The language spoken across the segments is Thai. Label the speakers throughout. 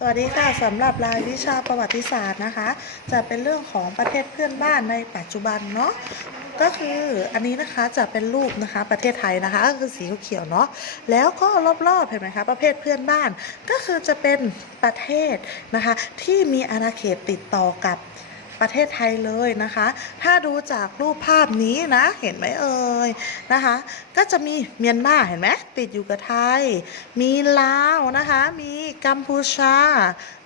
Speaker 1: สวัสดีค่ะสำหรับรายวิชาประวัติศาสตร์นะคะ จะเป็นเรื่องของประเทศเพื่อนบ้านในปัจจุบันเนาะก็คืออันนี้นะคะจะเป็นรูปนะคะประเทศไทยนะคะก็คือสีเขียวเนาะแล้วก็รอบๆเห็นไหมคะประเภทเพื่อนบ้าน ก็คือจะเป็นประเทศนะคะที่มีอาณาเขตติดต่อกับ ประเทศไทยเลยนะคะ ถ้าดูจากรูปภาพนี้นะ เห็นไหมเอ่ยนะคะ ก็จะมีเมียนมาเห็นไหมติดอยู่กับไทย มีลาวนะคะ มีกัมพูชา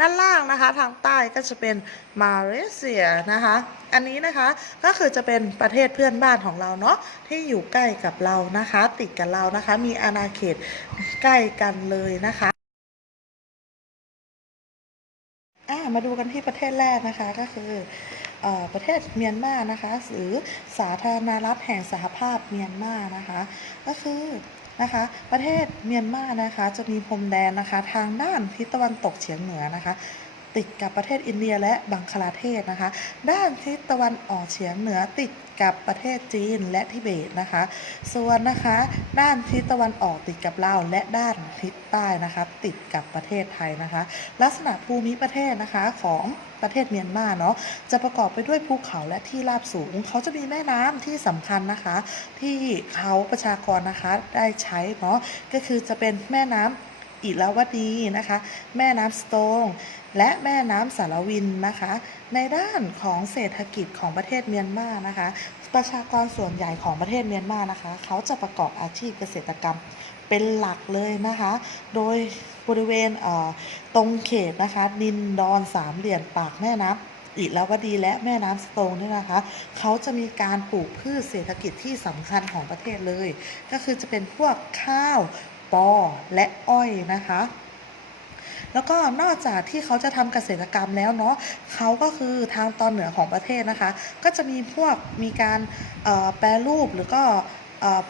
Speaker 1: ด้านล่างนะคะ ทางใต้ก็จะเป็นมาเลเซียนะคะ อันนี้นะคะก็คือจะเป็นประเทศเพื่อนบ้านของเราเนาะที่อยู่ใกล้กับเรานะคะ ติดกับเรานะคะ มีอาณาเขตใกล้กันเลยนะคะ อะมาดูกันที่ประเทศแรกนะคะก็คือเออประเทศเมียนมานะคะ หรือสาธารณรัฐแห่งสหภาพเมียนมานะคะ ก็คือนะคะ ประเทศเมียนมานะคะ จะมีพรมแดนนะคะ ทางด้านทิศตะวันตกเฉียงเหนือนะคะ ติดกับประเทศอินเดียและบังคลาเทศนะคะ ด้านทิศตะวันออกเฉียงเหนือติดกับประเทศจีนและทิเบตนะคะ ส่วนนะคะ ด้านทิศตะวันออกติดกับลาวและด้านทิศใต้นะคะ ติดกับประเทศไทยนะคะ ลักษณะภูมิประเทศนะคะของประเทศเมียนมาเนาะจะประกอบไปด้วยภูเขาและที่ราบสูง เขาจะมีแม่น้ำที่สำคัญนะคะ ที่เขาประชากรนะคะได้ใช้เนาะก็คือจะเป็นแม่น้ำ อิราวดีนะคะ แม่น้ำสโตง และแม่น้ำสารวินนะคะ ในด้านของเศรษฐกิจของประเทศเมียนมานะคะ ประชากรส่วนใหญ่ของประเทศเมียนมานะคะ เขาจะประกอบอาชีพเกษตรกรรมเป็นหลักเลยนะคะ โดยบริเวณเตรงเขตนะคะ ดินดอนสามเหลี่ยมปากแม่น้ำอิราวดีและแม่น้ำสโตงเนี่ยนะคะ เขาจะมีการปลูกพืชเศรษฐกิจที่สำคัญของประเทศเลย ก็คือจะเป็นพวกข้าว ปอและอ้อยนะคะแล้วก็นอกจากที่เขาจะทำเกษตรกรรมแล้วเนาะเขาก็คือทางตอนเหนือของประเทศนะคะ ก็จะมีพวกมีการแปรรูปหรือก็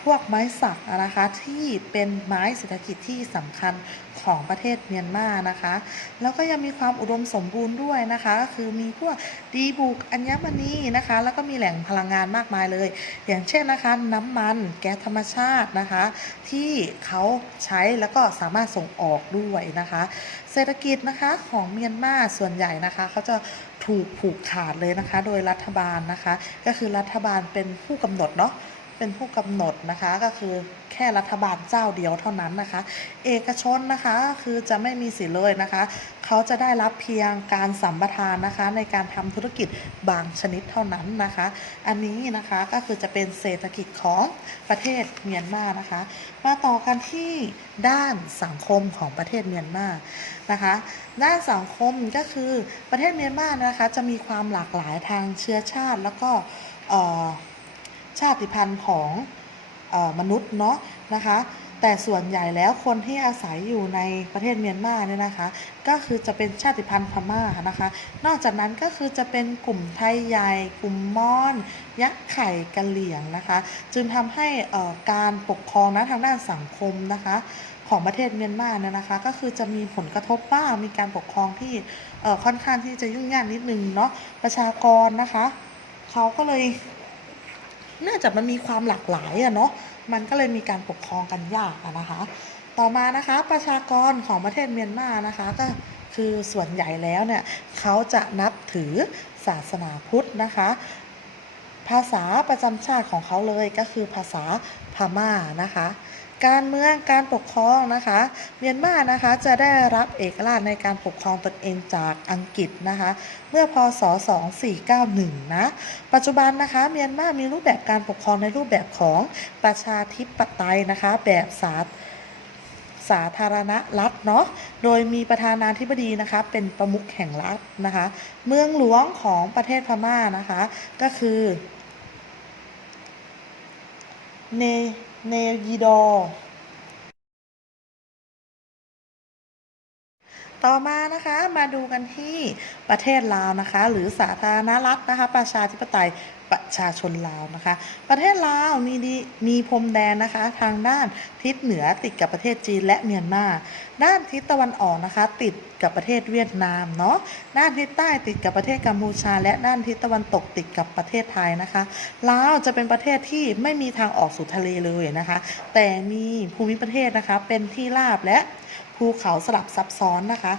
Speaker 1: พวกไม้สักนะคะที่เป็นไม้เศรษฐกิจที่สำคัญของประเทศเมียนมานะคะ แล้วก็ยังมีความอุดมสมบูรณ์ด้วยนะคะก็คือมีพวกดีบุกอัญมณีนะคะ แล้วก็มีแหล่งพลังงานมากมายเลย อย่างเช่นนะคะ น้ำมันแก๊สธรรมชาตินะคะ ที่เขาใช้แล้วก็สามารถส่งออกด้วยนะคะ เศรษฐกิจนะคะของเมียนมาส่วนใหญ่นะคะเขาจะถูกผูกขาดเลยนะคะ โดยรัฐบาลนะคะ ก็คือรัฐบาลเป็นผู้กำหนดเนาะ เป็นผู้กำหนดนะคะก็คือแค่รัฐบาลเจ้าเดียวเท่านั้นนะคะ เอกชนนะคะคือจะไม่มีสิทธิ์เลยนะคะ เขาจะได้รับเพียงการสัมปทานนะคะ ในการทำธุรกิจบางชนิดเท่านั้นนะคะ อันนี้นะคะก็คือจะเป็นเศรษฐกิจของประเทศเมียนมานะคะ มาต่อกันที่ด้านสังคมของประเทศเมียนมานะคะ ด้านสังคมก็คือประเทศเมียนมานะคะ จะมีความหลากหลายทางเชื้อชาติแล้วก็ ชาติพันธุ์ของออมนุษย์เนาะนะคะ แต่ส่วนใหญ่แล้วคนที่อาศัยอยู่ในประเทศเมียนมาเนี่ยนะคะ ก็คือจะเป็นชาติพันธุ์พม่านะคะ นอกจากนั้นก็คือจะเป็นกลุ่มไทยใหญ่กลุ่มมอญยักษ์ไข่กะเหลี่ยงนะคะ จึงทำให้การปกครองนะทางด้านสังคมนะคะของประเทศเมียนมาเนี่ยนะคะ ก็คือจะมีผลกระทบบ้างมีการปกครองที่ค่อนข้างที่จะยุ่งยากนิดนึงเนาะประชากรนะคะ เขาก็เลย เนื่องจากมันมีความหลากหลายอะเนาะมันก็เลยมีการปกครองกันยากอะนะคะ ต่อมานะคะประชากรของประเทศเมียนมานะคะก็คือส่วนใหญ่แล้วเนี่ยเขาจะนับถือศาสนาพุทธนะคะ ภาษาประจำชาติของเขาเลยก็คือภาษาพม่านะคะ การเมืองการปกครองนะคะ เมียนมานะคะจะได้รับเอกราชในการปกครองตนเองจากอังกฤษนะคะ เมื่อพศ 2491 นะ ปัจจุบันนะคะ เมียนมามีรูปแบบการปกครองในรูปแบบของประชาธิปไตยนะคะ แบบสาสาธารณรัฐเนาะ โดยมีประธานาธิบดีนะคะ เป็นประมุขแห่งรัฐนะคะ เมืองหลวงของประเทศพม่านะคะ ก็คือเน เนยิดอ ต่อมานะคะมาดูกันที่ประเทศลาวนะคะ หรือสาธารณรัฐนะคะ ประชาธิปไตยประชาชนลาวนะคะ ประเทศลาวมีดีมีพรมแดนนะคะ ทางด้านทิศเหนือติดกับประเทศจีนและเมียนมา ด้านทิศตะวันออกนะคะ ติดกับประเทศเวียดนามเนาะ ด้านทิศใต้ติดกับประเทศกัมพูชา และด้านทิศตะวันตกติดกับประเทศไทยนะคะ ลาวจะเป็นประเทศที่ไม่มีทางออกสู่ทะเลเลยนะคะ แต่มีภูมิประเทศนะคะเป็นที่ราบและ ภูเขาสลับซับซ้อนนะคะ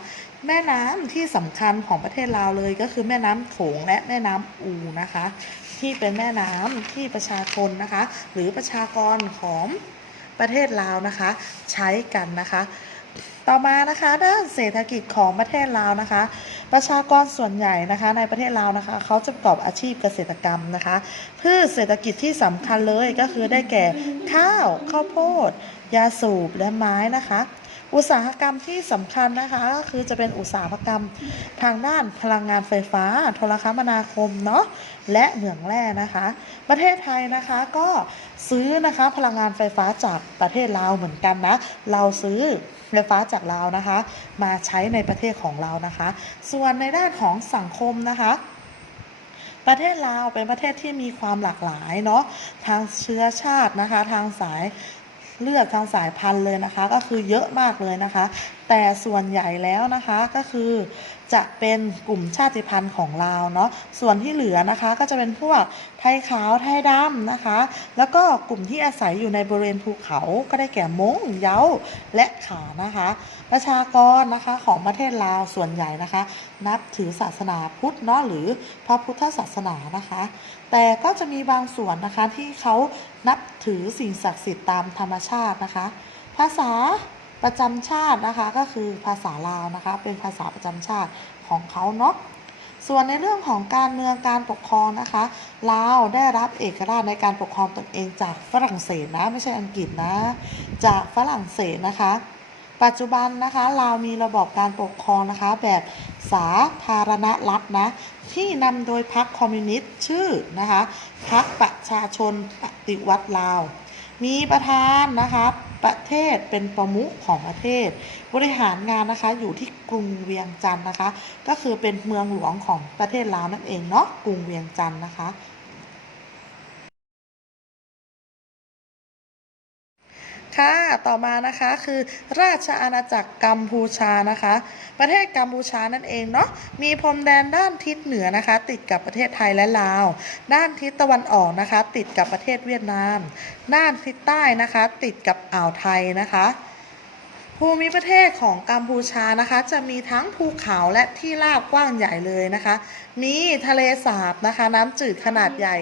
Speaker 1: แม่น้ำที่สำคัญของประเทศลาวเลยก็คือแม่น้ำโขงและแม่น้ำอูนะคะ ที่เป็นแม่น้ำที่ประชาชนนะคะ หรือประชากรของประเทศลาวนะคะ ใช้กันนะคะต่อมานะคะด้านเศรษฐกิจของประเทศลาวนะคะ ประชากรส่วนใหญ่นะคะ ในประเทศลาวนะคะเขาจะประกอบอาชีพเกษตรกรรมนะคะพืชเศรษฐกิจที่สำคัญเลยก็คือได้แก่ข้าวข้าวโพด ยาสูบและไม้นะคะ อุตสาหกรรมที่สำคัญนะคะก็คือจะเป็นอุตสาหกรรมทางด้านพลังงานไฟฟ้า โทรคมนาคมเนาะและเหมืองแร่นะคะ ประเทศไทยนะคะก็ซื้อนะคะพลังงานไฟฟ้าจากประเทศลาวเหมือนกันนะเราซื้อไฟฟ้าจากลาวนะคะ มาใช้ในประเทศของเรานะคะ ส่วนในด้านของสังคมนะคะประเทศลาวเป็นประเทศที่มีความหลากหลายเนาะทางเชื้อชาตินะคะ ทางสาย เลือดทางสายพันธุ์เลยนะคะ ก็คือเยอะมากเลยนะคะ แต่ส่วนใหญ่แล้วนะคะก็คือ จะเป็นกลุ่มชาติพันธุ์ของลาวเนาะส่วนที่เหลือนะคะก็จะเป็นพวกไทยขาวไทยดำนะคะ แล้วก็กลุ่มที่อาศัยอยู่ในบริเวณภูเขาก็ได้แก่มงเยาและขานะคะ ประชากรนะคะของประเทศลาวส่วนใหญ่นะคะ นับถือศาสนาพุทธเนาะหรือพระพุทธศาสนานะคะ แต่ก็จะมีบางส่วนนะคะที่เขานับถือสิ่งศักดิ์สิทธิ์ตามธรรมชาตินะคะ ภาษา ประจำชาตินะคะก็คือภาษาลาวนะคะ เป็นภาษาประจำชาติของเขาเนาะส่วนในเรื่องของการเมืองการปกครองนะคะลาวได้รับเอกราชในการปกครองตนเองจากฝรั่งเศสนะไม่ใช่อังกฤษนะ จากฝรั่งเศสนะคะ ปัจจุบันนะคะลาวมีระบบการปกครองนะคะแบบสาธารณรัฐนะที่นำโดยพรรคคอมมิวนิสต์ชื่อนะคะพรรคประชาชนปฏิวัติลาว มีประธานนะคะ ประเทศเป็นประมุขของประเทศ บริหารงานนะคะอยู่ที่กรุงเวียงจันทร์นะคะ ก็คือเป็นเมืองหลวงของประเทศลาวนั่นเองเนาะกรุงเวียงจันทร์นะคะ ค่ะ ต่อมานะคะคือราชอาณาจักรกัมพูชานะคะ ประเทศกัมพูชานั่นเองเนาะ มีพรมแดนด้านทิศเหนือนะคะ ติดกับประเทศไทยและลาว ด้านทิศตะวันออกนะคะ ติดกับประเทศเวียดนาม ด้านทิศใต้นะคะ ติดกับอ่าวไทยนะคะ ภูมิประเทศของกัมพูชานะคะ จะมีทั้งภูเขาและที่ราบกว้างใหญ่เลยนะคะ มีทะเลสาบนะคะ น้ำจืดขนาดใหญ่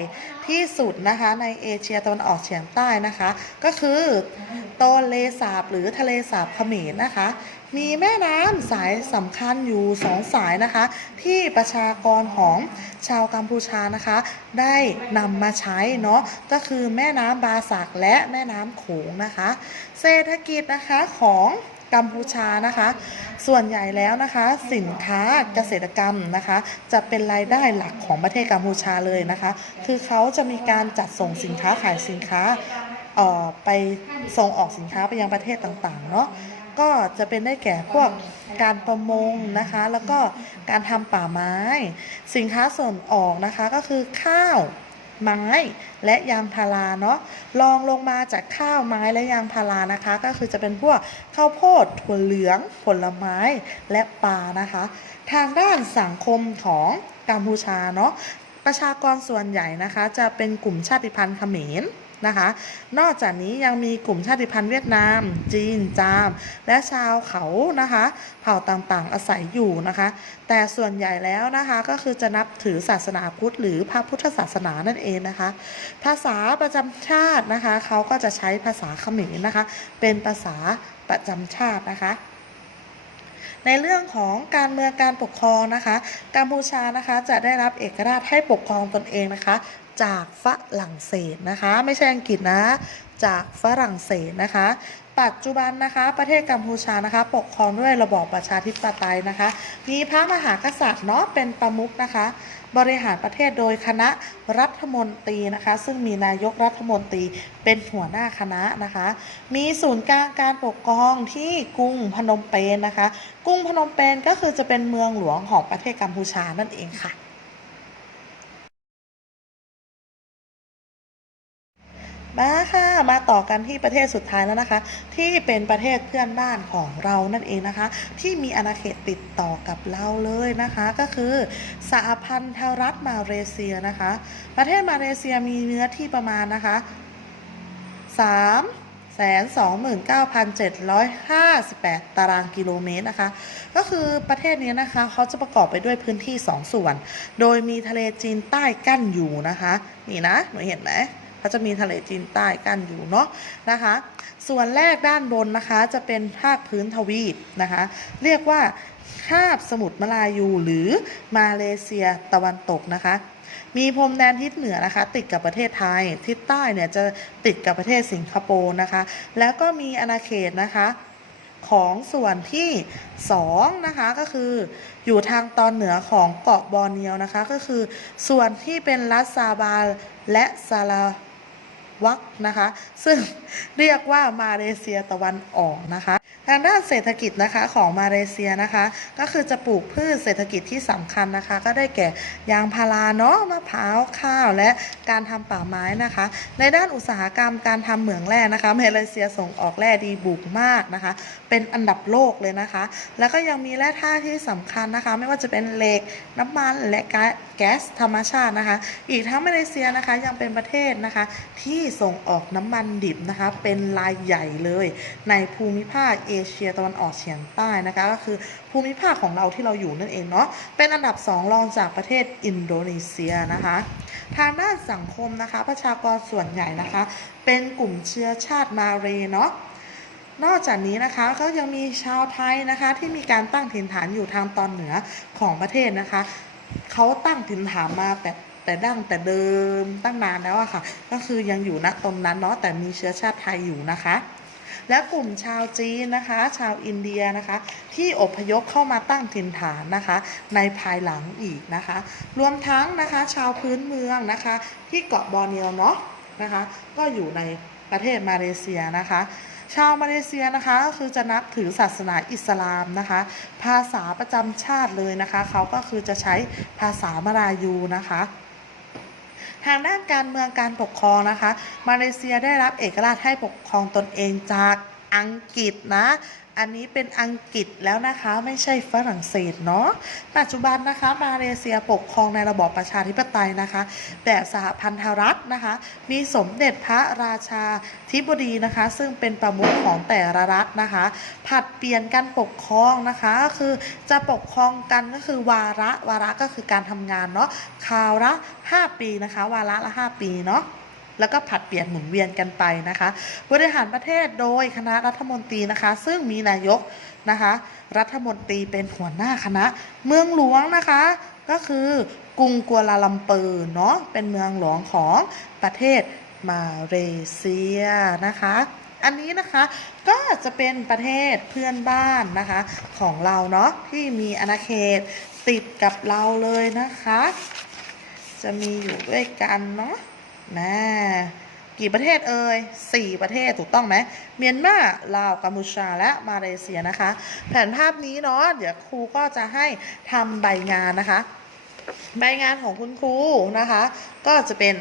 Speaker 1: ที่สุดนะคะ ในเอเชียตะวันออกเฉียงใต้นะคะ ก็คือโตนเลสาบหรือทะเลสาบเขมรนะคะ มีแม่น้ำสายสำคัญอยู่สองสายนะคะ ที่ประชากรของชาวกัมพูชานะคะ ได้นำมาใช้เนาะก็คือแม่น้ำบาสักและแม่น้ำโขงนะคะ เศรษฐกิจนะคะของกัมพูชานะคะ ส่วนใหญ่แล้วนะคะ สินค้าเกษตรกรรมนะคะ จะเป็นรายได้หลักของประเทศกัมพูชาเลยนะคะ คือเขาจะมีการจัดส่งสินค้าขายสินค้าออไปส่งออกสินค้าไปยังประเทศต่างๆเนาะ ก็จะเป็นได้แก่พวกการประมงนะคะ แล้วก็การทำป่าไม้ สินค้าส่งออกนะคะก็คือข้าวไม้และยางพาราเนาะลองลงมาจากข้าวไม้และยางพารานะคะ ก็คือจะเป็นพวกข้าวโพดถั่วเหลือง ผลไม้และปลานะคะ ทางด้านสังคมของกัมพูชาเนาะประชากรส่วนใหญ่นะคะ จะเป็นกลุ่มชาติพันธุ์เขมร นะคะ นอกจากนี้ยังมีกลุ่มชาติพันธุ์เวียดนาม จีน จาม และชาวเขานะคะ เผ่าต่างๆอาศัยอยู่นะคะ แต่ส่วนใหญ่แล้วนะคะก็คือจะนับถือศาสนาพุทธหรือพระพุทธศาสนานั่นเองนะคะ ภาษาประจำชาตินะคะเขาก็จะใช้ภาษาเขมรนะคะ เป็นภาษาประจำชาตินะคะในเรื่องของการเมืองการปกครองนะคะ กัมพูชานะคะจะได้รับเอกราชให้ปกครองตนเองนะคะ จากฝรั่งเศสนะคะ ไม่ใช่อังกฤษนะ จากฝรั่งเศสนะคะ ปัจจุบันนะคะประเทศกัมพูชานะคะ ปกครองด้วยระบอบประชาธิปไตยนะคะ มีพระมหากษัตริย์เนาะเป็นประมุขนะคะ บริหารประเทศโดยคณะรัฐมนตรีนะคะ ซึ่งมีนายกรัฐมนตรีเป็นหัวหน้าคณะนะคะ มีศูนย์กลางการปกครองที่กรุงพนมเปญนะคะ กรุงพนมเปญก็คือจะเป็นเมืองหลวงของประเทศกัมพูชานั่นเองค่ะ มาค่ะมาต่อกันที่ประเทศสุดท้ายแล้วนะคะ ที่เป็นประเทศเพื่อนบ้านของเรานั่นเองนะคะ ที่มีอาณาเขตติดต่อกับเราเลยนะคะ ก็คือสหพันธรัฐมาเลเซียนะคะ ประเทศมาเลเซียมีเนื้อที่ประมาณนะคะ3 129,758 ตารางกิโลเมตรนะคะ ก็คือประเทศนี้นะคะ เขาจะประกอบไปด้วยพื้นที่ 2 ส่วน โดยมีทะเลจีนใต้กั้นอยู่นะคะ นี่นะ หนูเห็นไหม เขาจะมีทะเลจีนใต้กั้นอยู่เนาะนะคะ ส่วนแรกด้านบนนะคะจะเป็นภาคพื้นทวีปนะคะ เรียกว่าคาบสมุทรมาลายูหรือมาเลเซียตะวันตกนะคะ มีพรมแดนทิศเหนือนะคะ ติดกับประเทศไทย ทิศใต้เนี่ยจะติดกับประเทศสิงคโปร์นะคะ แล้วก็มีอาณาเขตนะคะของส่วนที่2นะคะก็คืออยู่ทางตอนเหนือของเกาะบอร์เนียวนะคะ ก็คือส่วนที่เป็นรัฐซาบาและซาลา วักนะคะ ซึ่งเรียกว่ามาเลเซียตะวันออกนะคะ ทางด้านเศรษฐกิจนะคะของมาเลเซียนะคะ ก็คือจะปลูกพืชเศรษฐกิจที่สำคัญนะคะ ก็ได้แก่ยางพาราเนาะมะพร้าวข้าวและการทำป่าไม้นะคะ ในด้านอุตสาหกรรมการทำเหมืองแร่นะคะมาเลเซียส่งออกแร่ดีบุกมากนะคะ เป็นอันดับโลกเลยนะคะ แล้วก็ยังมีแร่ธาตุที่สำคัญนะคะ ไม่ว่าจะเป็นเหล็กน้ำมันและก๊แก๊สธรรมชาตินะคะ อีกทั้งมาเลเซียนะคะยังเป็นประเทศนะคะ ที่ส่งออกน้ำมันดิบนะคะ เป็นรายใหญ่เลยในภูมิภาคเเอเชียตะวันออกเฉียงใต้นะคะก็คือภูมิภาคของเราที่เราอยู่นั่นเองเนาะเป็นอันดับสองรองจากประเทศอินโดนีเซียนะคะทางด้านสังคมนะคะ ประชากรส่วนใหญ่นะคะ เป็นกลุ่มเชื้อชาติมาเรเนาะนอกจากนี้นะคะก็ยังมีชาวไทยนะคะ ที่มีการตั้งถิ่นฐานอยู่ทางตอนเหนือของประเทศนะคะเขาตั้งถิ่นฐานมาแต่แต่ดั้งแต่เดิมตั้งนานแล้วอะค่ะ ก็คือยังอยู่ณตรงนั้นเนาะแต่มีเชื้อชาติไทยอยู่นะคะ และกลุ่มชาวจีนนะคะ ชาวอินเดียนะคะ ที่อพยพเข้ามาตั้งถิ่นฐานนะคะ ในภายหลังอีกนะคะ รวมทั้งนะคะชาวพื้นเมืองนะคะ ที่เกาะบอร์เนียวเนาะนะคะ ก็อยู่ในประเทศมาเลเซียนะคะชาวมาเลเซียนะคะก็คือจะนับถือศาสนาอิสลามนะคะ ภาษาประจำชาติเลยนะคะ เขาก็คือจะใช้ภาษามลายูนะคะ ทางด้านการเมืองการปกครองนะคะ มาเลเซียได้รับเอกราชให้ปกครองตนเองจากอังกฤษนะ อันนี้เป็นอังกฤษแล้วนะคะไม่ใช่ฝรั่งเศสเนาะปัจจุบันนะคะ มาเลเซียปกครองในระบอบประชาธิปไตยนะคะ แบบสหพันธรัฐนะคะ มีสมเด็จพระราชาธิบดีนะคะ ซึ่งเป็นประมุขของแต่ละรัฐนะคะ ผัดเปลี่ยนการปกครองนะคะก็คือจะปกครองกันก็คือวาระวาระก็คือการทำงานเนาะคราวละ5ปีนะคะ วาระละ 5 ปีเนาะ แล้วก็ผัดเปลี่ยนหมุนเวียนกันไปนะคะบริหารประเทศโดยคณะรัฐมนตรีนะคะ ซึ่งมีนายกนะคะ รัฐมนตรีเป็นหัวหน้าคณะ เมืองหลวงนะคะ ก็คือกรุงกัวลาลัมเปอร์เนาะเป็นเมืองหลวงของประเทศมาเลเซียนะคะอันนี้นะคะก็จะเป็นประเทศเพื่อนบ้านนะคะของเราเนาะที่มีอาณาเขตติดกับเราเลยนะคะ จะมีอยู่ด้วยกันเนาะ นะกี่ประเทศเอ่ยสี่ประเทศถูกต้องไหม เมียนมา ลาว กัมพูชา และมาเลเซียนะคะ แผนภาพนี้เนาะ เดี๋ยวครูก็จะให้ทำใบงานนะคะ ใบงานของคุณครูนะคะ ก็จะเป็น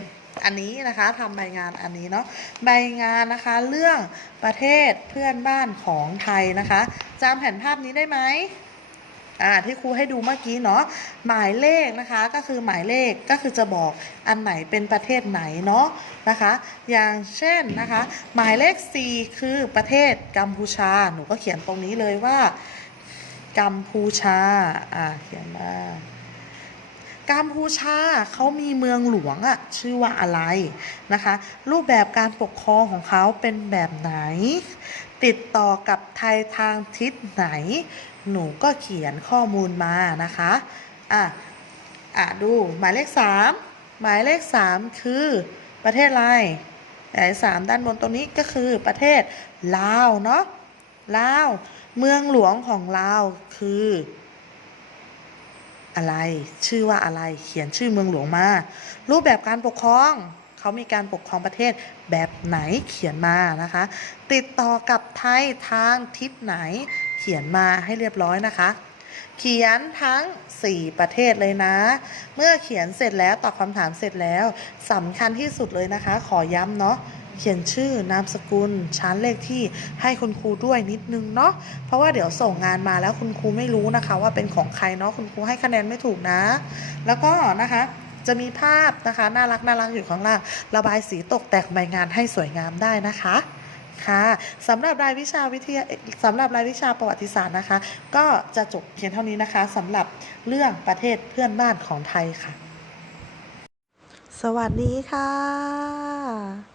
Speaker 1: อันนี้นะคะทำใบงานอันนี้เนาะ ใบงานนะคะเรื่องประเทศเพื่อนบ้านของไทยนะคะจำแผนภาพนี้ได้ไหม อ่าที่ครูให้ดูเมื่อกี้เนาะหมายเลขนะคะก็คือหมายเลขก็คือจะบอกอันไหนเป็นประเทศไหนเนาะนะคะ อย่างเช่นนะคะ หมายเลข4คือประเทศกัมพูชา หนูก็เขียนตรงนี้เลยว่า กัมพูชาอ่าเขียนมากัมพูชาเขามีเมืองหลวงอะชื่อว่าอะไรนะคะ รูปแบบการปกครองของเขาเป็นแบบไหน ติดต่อกับไทยทางทิศไหน หนูก็เขียนข้อมูลมานะคะอะอะดูหมายเลขสามหมายเลขสามคือประเทศอะไรหมายเลขสามด้านบนตรงนี้ก็คือประเทศลาวเนาะลาวเมืองหลวงของลาวคือ อะไรชื่อว่าอะไรเขียนชื่อเมืองหลวงมา รูปแบบการปกครองเขามีการปกครองประเทศแบบไหนเขียนมานะคะ ติดต่อกับไทยทางทิศไหน เขียนมาให้เรียบร้อยนะคะ เขียนทั้ง 4 ประเทศเลยนะ เมื่อเขียนเสร็จแล้วตอบคำถามเสร็จแล้วสำคัญที่สุดเลยนะคะ ขอย้ำเนาะเขียนชื่อนามสกุลชั้นเลขที่ให้คุณครูด้วยนิดนึงเนาะเพราะว่าเดี๋ยวส่งงานมาแล้วคุณครูไม่รู้นะคะ ว่าเป็นของใครเนาะคุณครูให้คะแนนไม่ถูกนะ แล้วก็นะคะจะมีภาพนะคะ น่ารักน่ารักอยู่ข้างล่าง ระบายสีตกแต่งใบงานให้สวยงามได้นะคะ ค่ะสำหรับรายวิชาวิทยาสำหรับรายวิชาประวัติศาสตร์นะคะ ก็จะจบเพียงเท่านี้นะคะสำหรับเรื่องประเทศเพื่อนบ้านของไทยค่ะ สวัสดีค่ะ